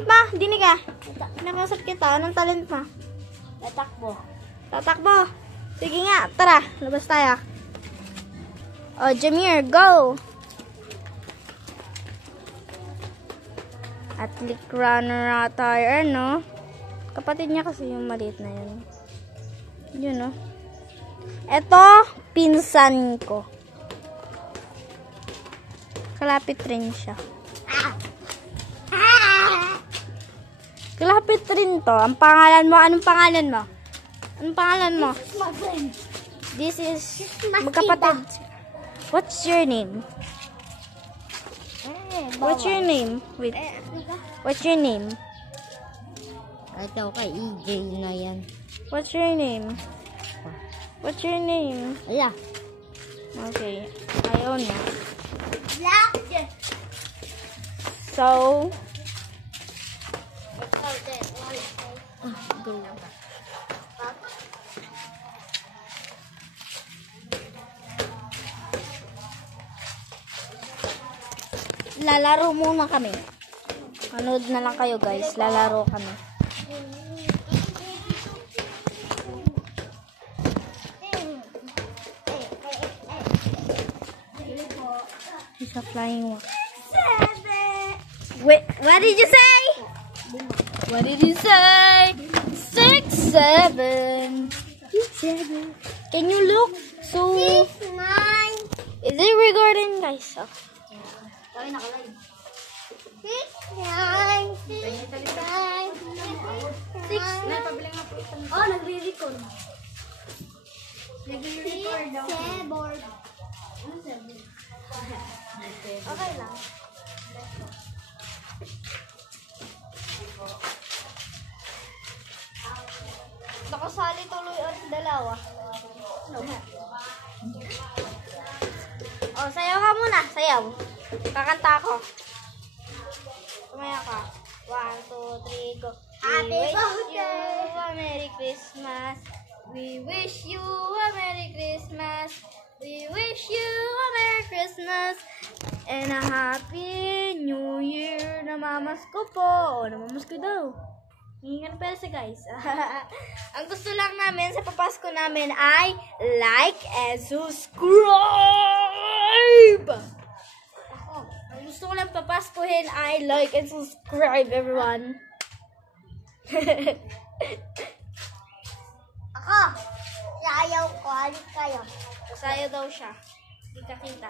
talent mo? Dinig ka. Nakasat kita. Anong talent mo? Tatakbo. Tatakbo. Sige nga, tara. Labas tayo. Oh, Jameer, go! Athletic runner attire, no? Kapatid niya kasi yung maliit na yun. Yun, no? Eto, pinsan ko. Kalapit rin siya. Kalapit rin to. Ang pangalan mo, anong pangalan mo? Anong pangalan mo? My friend. This is magkapatid. What's your name? What's your name? Wait. What's your name? Ito kay EJ na yan. What's your name? What's your name? Ala. Okay. Ayaw niya. Black. So, Go. lalaro muna kami. Manood na lang kayo, guys. Lalaro kami. It's a flying one. Wait, what did you say? What did you say? 6, 7. 7. Can you look? So, 9. is it recording, guys? Oh. Kami nakalive. 6, 9, 6, 9. Oh, nagre-record. Nagre-record daw. Okay lang. Nakasali tuloy ang dalawa. Oh, sayaw ka muna. Sayaw. Kakanta ako. Sumaya ka. 1, 2, 3, go. Happy We wish birthday! you a Merry Christmas. We wish you a Merry Christmas. We wish you a Merry Christmas. And a Happy New Year. Namamasko po. O, namamasko daw. Hingan pala siya, guys. Ang gusto lang namin sa papasko namin ay like and subscribe. Ang gusto ko lang papaskuhin ay like and subscribe, everyone. Ako, sayaw ko. Halit kayo. Sayo daw siya. Hindi ka kita.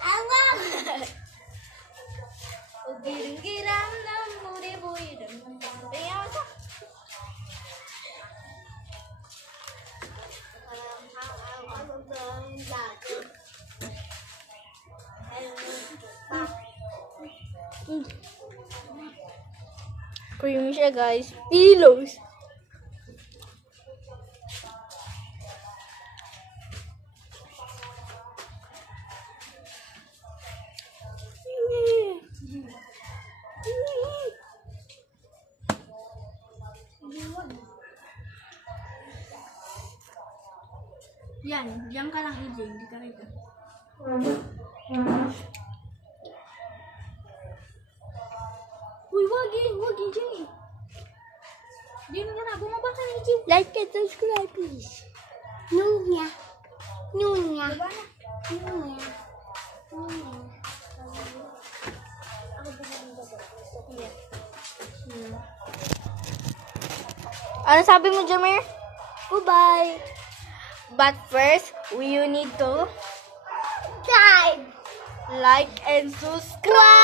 Awang! Ugiring-girang lang, buri-buri. Tingnan mo siya. Creamy siya, guys. Pillows. Yan, diyan ka lang, EJ, hindi ka rito. Uy, wag EJ. Di mo na, bumaba ka, EJ. Like and subscribe, please. Nunya. Nunya. Baba na. Nunya. Nunya. Ano sabi mo, Jameer? Goodbye. But first, you need to Time. like and subscribe!